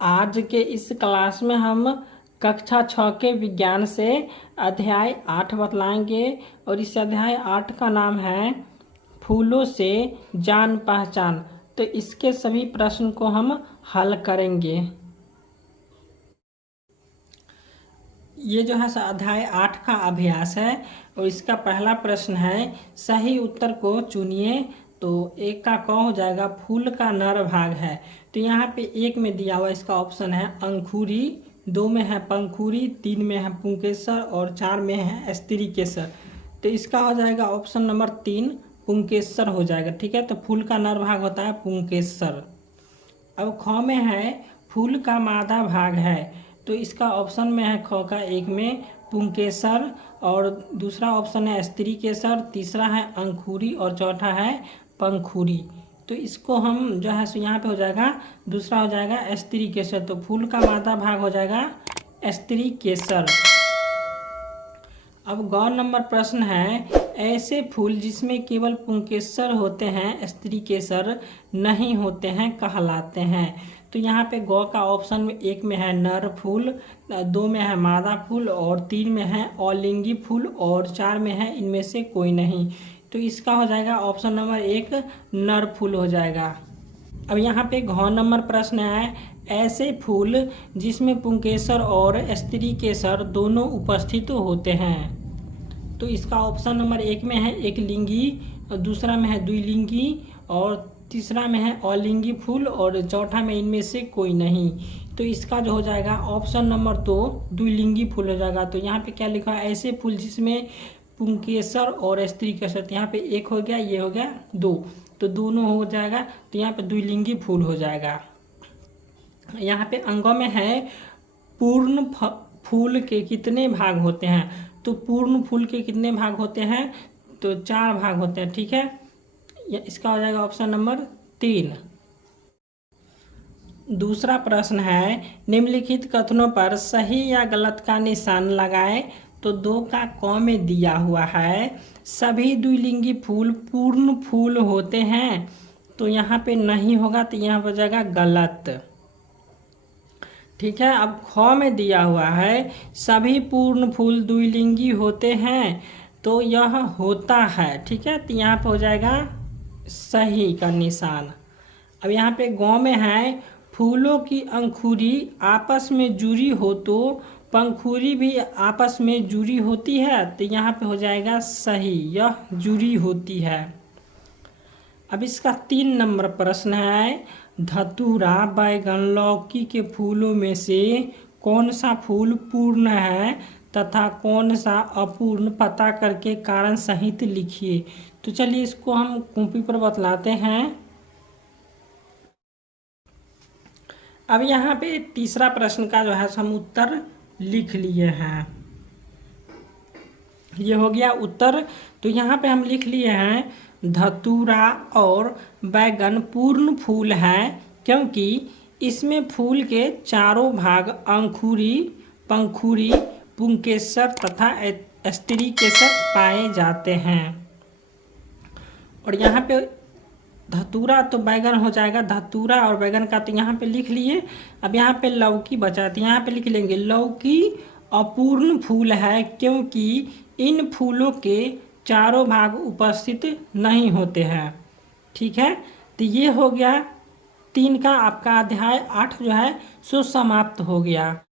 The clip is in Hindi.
आज के इस क्लास में हम कक्षा 6 के विज्ञान से अध्याय 8 बतलाएंगे और इस अध्याय 8 का नाम है फूलों से जान पहचान। तो इसके सभी प्रश्न को हम हल करेंगे। ये जो है अध्याय 8 का अभ्यास है और इसका पहला प्रश्न है सही उत्तर को चुनिए। तो एक का क हो जाएगा फूल का नर भाग है। तो यहाँ पे एक में दिया हुआ इसका ऑप्शन है अंकुरी, 2 में है पंखुरी, 3 में है पुंकेसर और 4 में है स्त्रीकेसर। तो इसका हो जाएगा ऑप्शन नंबर 3 पुंकेसर हो जाएगा। ठीक है, तो फूल का नर भाग होता है पुंकेसर। अब ख में है फूल का मादा भाग है। तो इसका ऑप्शन में है ख का एक में पुंकेसर और दूसरा ऑप्शन है स्त्रीकेसर, तीसरा है अंकुरी और चौथा है पंखुरी। तो इसको हम जो है यहाँ पे हो जाएगा दूसरा हो जाएगा स्त्रीकेसर। तो फूल का मादा भाग हो जाएगा स्त्रीकेसर। अब गौर नंबर प्रश्न है ऐसे फूल जिसमें केवल पुंकेसर होते हैं स्त्रीकेसर नहीं होते हैं कहलाते हैं। तो यहाँ पे गौ का ऑप्शन में एक में है नर फूल, 2 में है मादा फूल और 3 में है अलिंगी फूल और 4 में है इनमें से कोई नहीं। तो इसका हो जाएगा ऑप्शन नंबर 1 नर फूल हो जाएगा। अब यहाँ पे घ नंबर प्रश्न है ऐसे फूल जिसमें पुंकेसर और स्त्रीकेसर दोनों उपस्थित होते हैं। तो इसका ऑप्शन नंबर 1 में है एक लिंगी, दूसरा में है द्विलिंगी और तीसरा में है अलिंगी फूल और चौथा में इनमें से कोई नहीं। तो इसका जो हो जाएगा ऑप्शन नंबर 2 द्विलिंगी फूल हो जाएगा। तो यहाँ पे क्या लिखा है ऐसे फूल जिसमें पुंकेसर और स्त्रीकेसर। तो यहाँ पे एक हो गया, ये हो गया 2, तो दोनों हो जाएगा। तो यहाँ पे द्विलिंगी फूल हो जाएगा। यहाँ पे अंगों में है पूर्ण फूल के कितने भाग होते हैं। तो पूर्ण फूल के कितने भाग होते हैं, तो 4 भाग होते हैं। ठीक है, इसका हो जाएगा ऑप्शन नंबर 3। दूसरा प्रश्न है निम्नलिखित कथनों पर सही या गलत का निशान लगाएं। तो 2 का क में दिया हुआ है सभी द्विलिंगी फूल पूर्ण फूल होते हैं। तो यहाँ पे नहीं होगा, तो यहाँ हो जाएगा गलत। ठीक है, अब ख में दिया हुआ है सभी पूर्ण फूल द्विलिंगी होते हैं। तो यह होता है। ठीक है, तो यहाँ पे हो जाएगा सही का निशान। अब यहाँ पे ग में है फूलों की अंकुरी आपस में जुड़ी हो तो पंखुरी भी आपस में जुड़ी होती है। तो यहाँ पे हो जाएगा सही, यह जुड़ी होती है। अब इसका 3 नंबर प्रश्न है धतूरा, बैगन, लौकी के फूलों में से कौन सा फूल पूर्ण है तथा कौन सा अपूर्ण पता करके कारण सहित लिखिए। तो चलिए इसको हम कॉपी पर बतलाते हैं। अब यहाँ पे तीसरा प्रश्न का जो है हम उत्तर लिख लिए हैं। ये हो गया उत्तर। तो यहाँ पे हम लिख लिए हैं धतूरा और बैगन पूर्ण फूल है क्योंकि इसमें फूल के चारों भाग अंकुरी, पंखुरी, पुंकेसर तथा स्त्रीकेसर पाए जाते हैं। और यहाँ पे धतूरा तो बैगन हो जाएगा, धतूरा और बैगन का तो यहाँ पे लिख लिए। अब यहाँ पे लौकी बचा, तो यहाँ पे लिख लेंगे लौकी अपूर्ण फूल है क्योंकि इन फूलों के चारों भाग उपस्थित नहीं होते हैं। ठीक है, तो ये हो गया 3 का आपका अध्याय 8 जो है सो समाप्त हो गया।